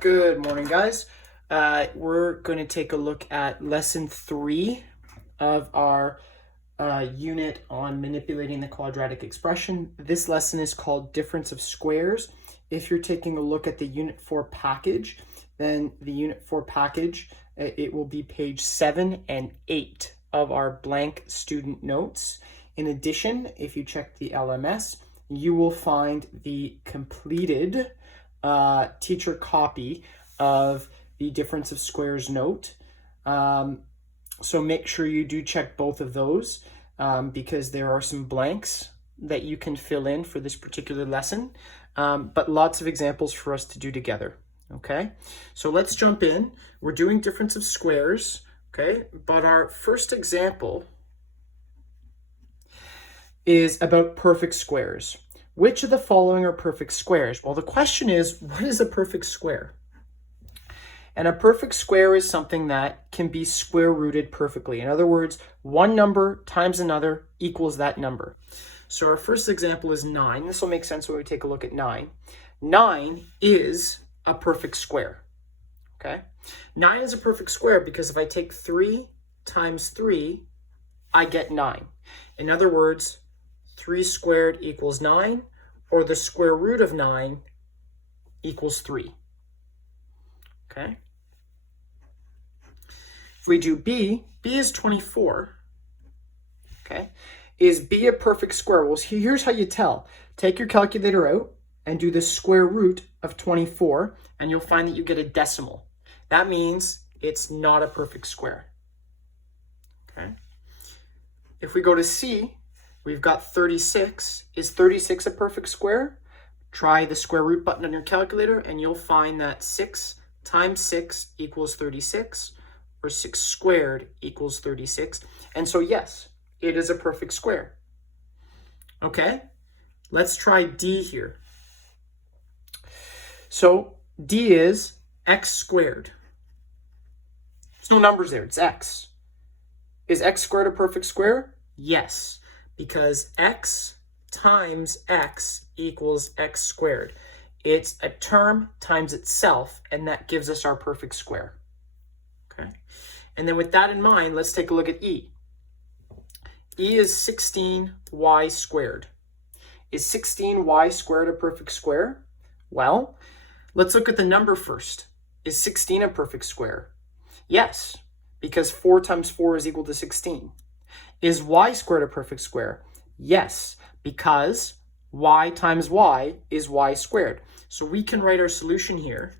Good morning, guys. We're going to take a look at lesson 3 of our unit on manipulating the quadratic expression. This lesson is called Difference of Squares. If you're taking a look at the Unit 4 package, then the Unit 4 package, it will be page 7 and 8 of our blank student notes. In addition, if you check the LMS, you will find the completed teacher copy of the Difference of Squares note. So make sure you do check both of those because there are some blanks that you can fill in for this particular lesson, but lots of examples for us to do together. Okay, so let's jump in. We're doing difference of squares, okay, but our first example is about perfect squares. Which of the following are perfect squares? Well, the question is, what is a perfect square? And a perfect square is something that can be square rooted perfectly. In other words, one number times another equals that number. So our first example is 9. This will make sense when we take a look at 9. 9 is a perfect square. Okay? 9 is a perfect square because if I take 3 times 3, I get 9. In other words, 3 squared equals 9, or the square root of 9 equals 3. Okay? If we do B, B is 24. Okay? Is B a perfect square? Well, here's how you tell. Take your calculator out and do the square root of 24, and you'll find that you get a decimal. That means it's not a perfect square. Okay? If we go to C, we've got 36. Is 36 a perfect square? Try the square root button on your calculator and you'll find that 6 times 6 equals 36, or 6 squared equals 36. And so yes, it is a perfect square. Okay, let's try D here. So D is x squared. There's no numbers there, it's x. Is x squared a perfect square? Yes, because x times x equals x squared. It's a term times itself, and that gives us our perfect square. Okay, and then with that in mind, let's take a look at E. E is 16y squared. Is 16y squared a perfect square? Well, let's look at the number first. Is 16 a perfect square? Yes, because 4 times 4 is equal to 16. Is y squared a perfect square? Yes, because y times y is y squared. So we can write our solution here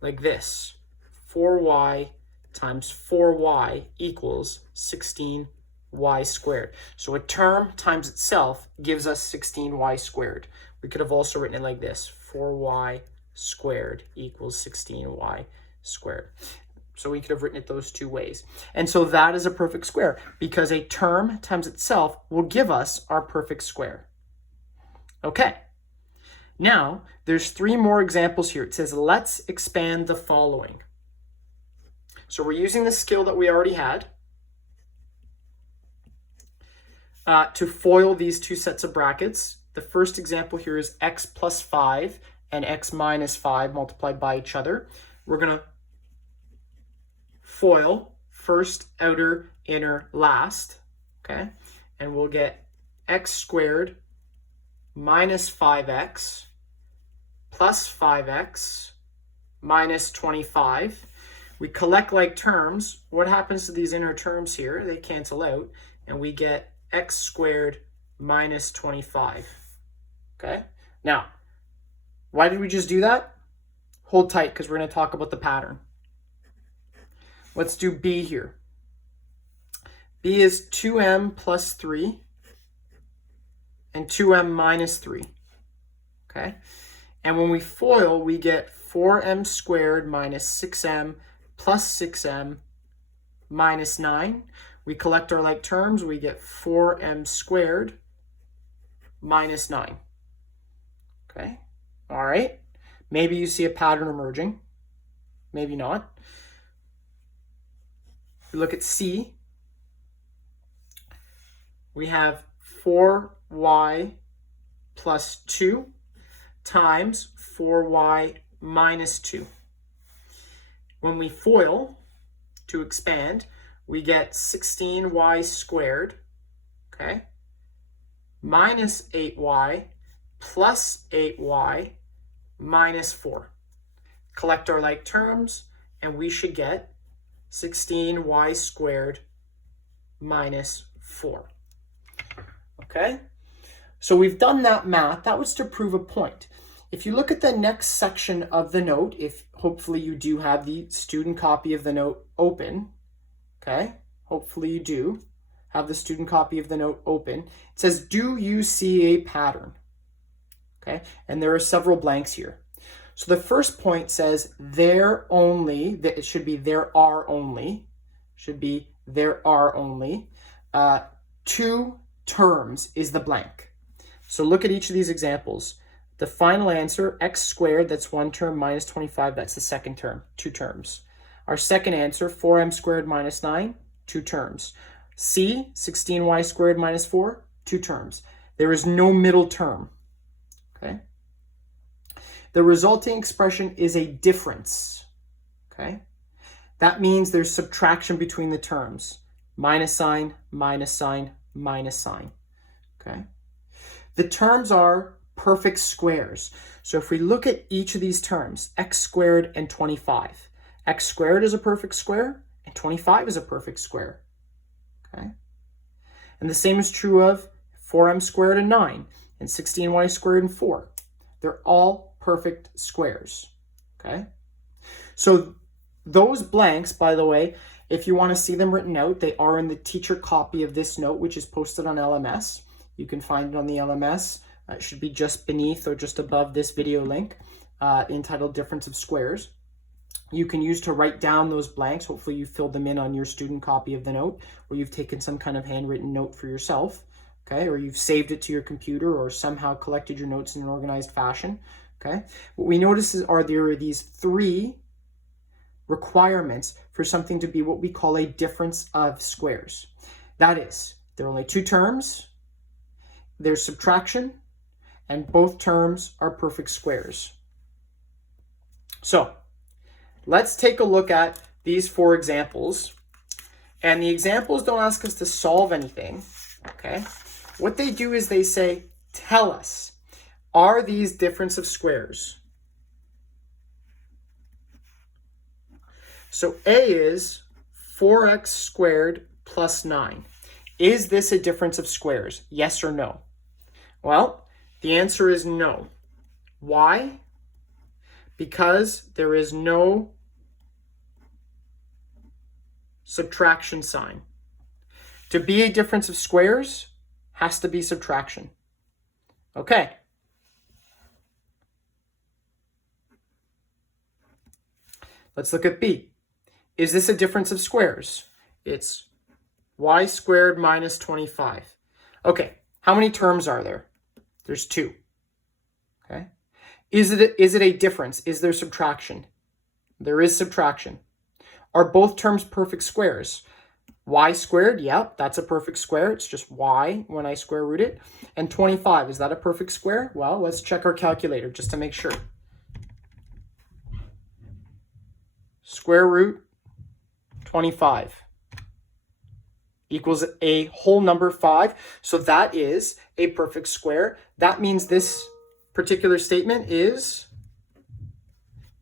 like this. 4y times 4y equals 16y squared. So a term times itself gives us 16y squared. We could have also written it like this. 4y squared equals 16y squared. So we could have written it those two ways. And so that is a perfect square because a term times itself will give us our perfect square. Okay. Now, there's 3 more examples here. It says, let's expand the following. So we're using the skill that we already had to FOIL these 2 sets of brackets. The first example here is x plus 5 and x minus 5 multiplied by each other. We're going to FOIL first, outer, inner, last. Okay, and we'll get x squared minus 5x plus 5x minus 25. We collect like terms. What happens to these inner terms here? They cancel out, and we get x squared minus 25. Okay, now, why did we just do that? Hold tight because we're going to talk about the pattern. Let's do B here. B is 2m plus 3 and 2m minus 3. Okay? And when we FOIL, we get 4m squared minus 6m plus 6m minus 9. We collect our like terms. We get 4m squared minus 9. Okay? All right. Maybe you see a pattern emerging. Maybe not. We look at C. We have 4y plus 2 times 4y minus 2. When we FOIL to expand, we get 16y squared, okay, minus 8y plus 8y minus 4. Collect our like terms, and we should get 16y squared minus 4. Okay? So we've done that math. That was to prove a point. If you look at the next section of the note, if hopefully you do have the student copy of the note open, okay? Hopefully you do have the student copy of the note open. It says, do you see a pattern? Okay, and there are several blanks here. So the first point says there only, that it should be there are only, two terms is the blank. So look at each of these examples. The final answer, x squared, that's one term, minus 25, that's the second term, two terms. Our second answer, 4m squared minus 9, two terms. C, 16y squared minus 4, two terms. There is no middle term. Okay. The resulting expression is a difference. Okay. That means there's subtraction between the terms. Minus sign, minus sign, minus sign. Okay. The terms are perfect squares. So if we look at each of these terms, x squared and 25, x squared is a perfect square and 25 is a perfect square. Okay. And the same is true of 4m squared and 9 and 16y squared and 4. They're all perfect squares. Okay. So those blanks, by the way, if you want to see them written out, they are in the teacher copy of this note, which is posted on LMS. You can find it on the LMS. It should be just beneath or just above this video link entitled Difference of Squares. You can use to write down those blanks. Hopefully you filled them in on your student copy of the note, or you've taken some kind of handwritten note for yourself, okay? Or you've saved it to your computer or somehow collected your notes in an organized fashion, okay? What we notice is there are these three requirements for something to be what we call a difference of squares. That is, there are only two terms, there's subtraction, and both terms are perfect squares. So let's take a look at these four examples. And the examples don't ask us to solve anything, okay? What they do is they say, tell us, are these difference of squares? So A is 4x squared plus 9. Is this a difference of squares? Yes or no? Well, the answer is no. Why? Because there is no subtraction sign. To be a difference of squares, has to be subtraction. Okay. Let's look at B. Is this a difference of squares? It's y squared minus 25. Okay, how many terms are there? There's two. Okay. Is it a difference? Is there subtraction? There is subtraction. Are both terms perfect squares? Y squared, yeah, that's a perfect square. It's just y when I square root it. And 25, is that a perfect square? Well, let's check our calculator just to make sure. Square root 25 equals a whole number 5. So that is a perfect square. That means this particular statement is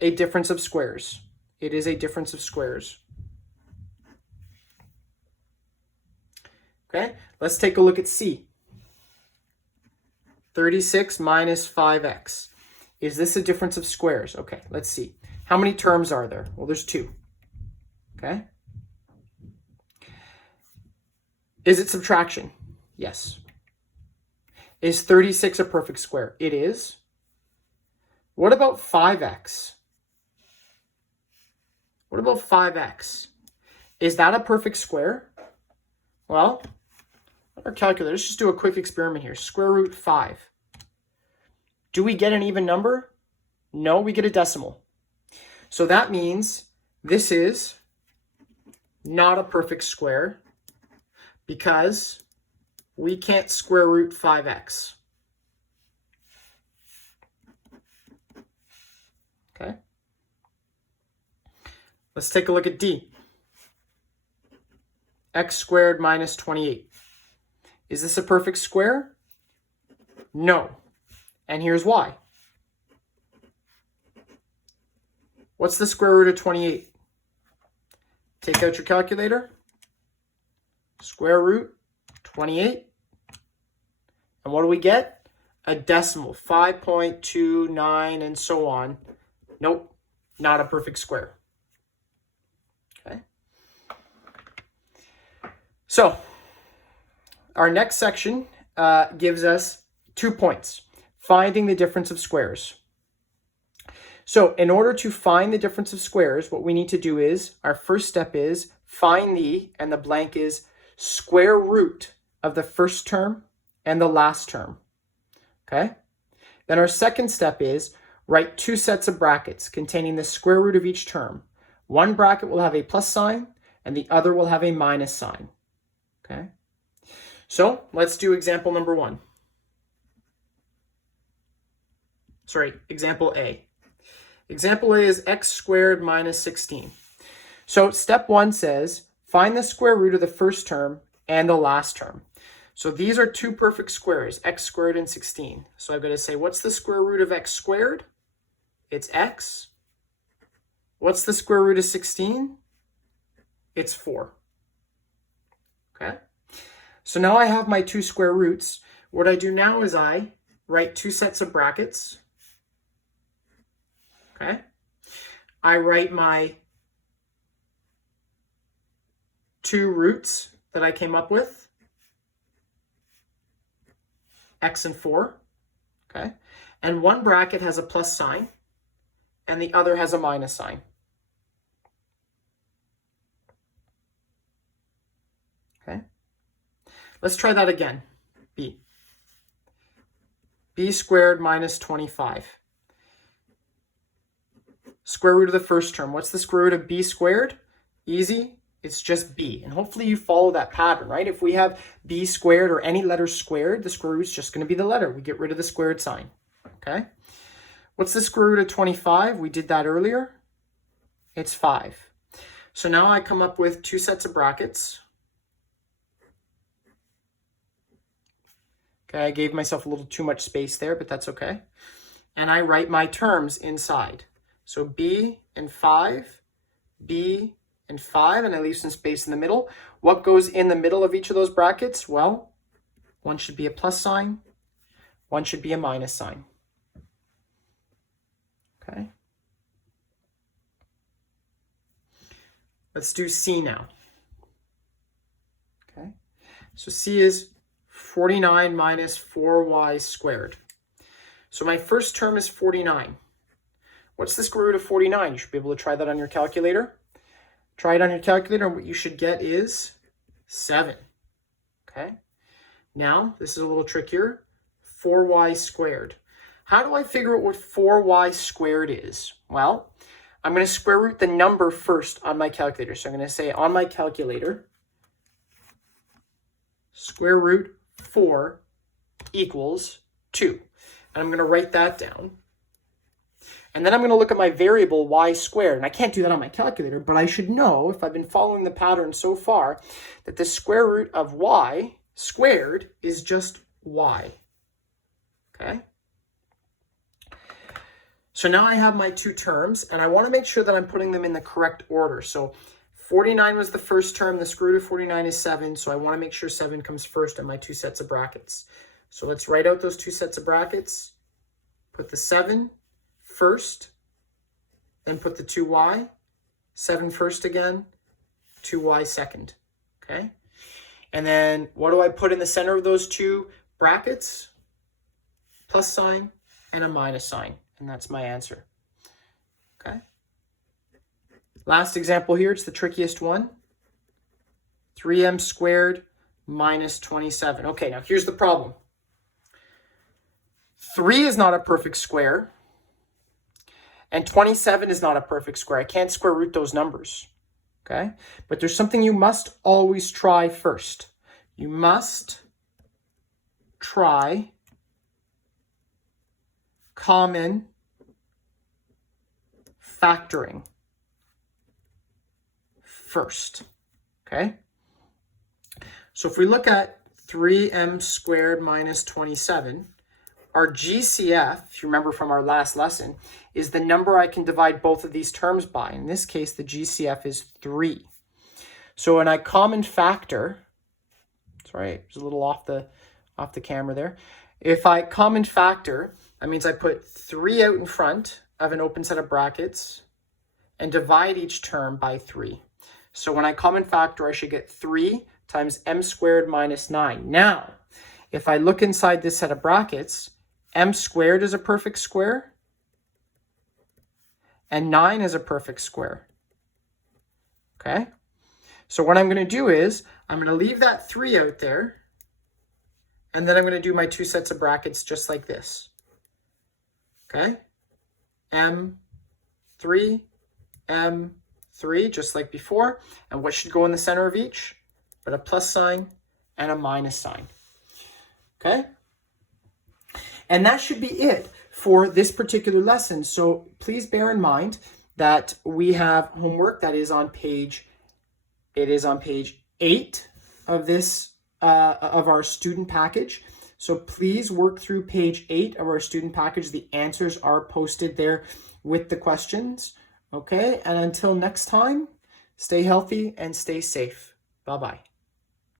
a difference of squares. It is a difference of squares. Okay, let's take a look at C. 36 minus 5x. Is this a difference of squares? Okay, let's see. How many terms are there? Well, there's two. Okay. Is it subtraction? Yes. Is 36 a perfect square? It is. What about 5x? What about 5x? Is that a perfect square? Well, our calculator, let's just do a quick experiment here. Square root 5. Do we get an even number? No, we get a decimal. So that means this is not a perfect square because we can't square root 5x. Okay. Let's take a look at D. X squared minus 28. Is this a perfect square? No. And here's why. What's the square root of 28? Take out your calculator. Square root 28. And what do we get? A decimal, 5.29 and so on. Nope, not a perfect square. Okay. So, our next section gives us 2 points. Finding the difference of squares. So, in order to find the difference of squares, what we need to do is, our first step is find the, and the blank is square root of the first term and the last term. Okay? Then our second step is write 2 sets of brackets containing the square root of each term. One bracket will have a plus sign and the other will have a minus sign. Okay? So let's do example number 1. Sorry, example A. Example A is x squared minus 16. So step 1 says find the square root of the first term and the last term. So these are 2 perfect squares, x squared and 16. So I've got to say, what's the square root of x squared? It's x. What's the square root of 16? It's 4. Okay? So now I have my 2 square roots. What I do now is I write 2 sets of brackets. Okay? I write my 2 roots that I came up with. X and 4, okay? And one bracket has a plus sign, and the other has a minus sign. Okay? Let's try that again. B. B squared minus 25. Square root of the first term. What's the square root of b squared? Easy. It's just b. And hopefully you follow that pattern, right? If we have b squared or any letter squared, the square root is just going to be the letter. We get rid of the squared sign. Okay? What's the square root of 25? We did that earlier. It's 5. So now I come up with 2 sets of brackets. Okay, I gave myself a little too much space there, but that's okay. And I write my terms inside. So b and 5, b and 5, and I leave some space in the middle. What goes in the middle of each of those brackets? Well, one should be a plus sign, one should be a minus sign. Okay. Let's do C now. Okay. So C is 49 minus 4y squared. So my first term is 49. What's the square root of 49? You should be able to try that on your calculator. Try it on your calculator, and what you should get is 7. Okay? Now, this is a little trickier. 4y squared. How do I figure out what 4y squared is? Well, I'm going to square root the number first on my calculator. So I'm going to say on my calculator, square root 4 equals 2. And I'm going to write that down. And then I'm going to look at my variable y squared. And I can't do that on my calculator, but I should know, if I've been following the pattern so far, that the square root of y squared is just y. Okay? So now I have my 2 terms, and I want to make sure that I'm putting them in the correct order. So 49 was the first term. The square root of 49 is 7, so I want to make sure 7 comes first in my 2 sets of brackets. So let's write out those 2 sets of brackets. Put the 7 first, then put the 2y, 7 first again, 2y second, okay? And then what do I put in the center of those 2 brackets? Plus sign and a minus sign, and that's my answer, okay? Last example here, it's the trickiest one. 3m squared minus 27. Okay, now here's the problem. 3 is not a perfect square, and 27 is not a perfect square. I can't square root those numbers, okay? But there's something you must always try first. You must try common factoring. first, okay? So if we look at 3m squared minus 27, our GCF, if you remember from our last lesson, is the number I can divide both of these terms by. In this case, the GCF is 3. So when I common factor, sorry, it was a little off the camera there. If I common factor, that means I put 3 out in front of an open set of brackets and divide each term by 3. So when I common factor, I should get 3 times m squared minus 9. Now, if I look inside this set of brackets, m squared is a perfect square, and 9 is a perfect square. Okay? So what I'm going to do is, I'm going to leave that 3 out there, and then I'm going to do my 2 sets of brackets just like this. Okay? M3, M3, just like before. And what should go in the center of each? But a plus sign and a minus sign. Okay? And that should be it for this particular lesson. So please bear in mind that we have homework that is on page 8 of this of our student package. So please work through page 8 of our student package. The answers are posted there with the questions. Okay, and until next time, stay healthy and stay safe. Bye-bye.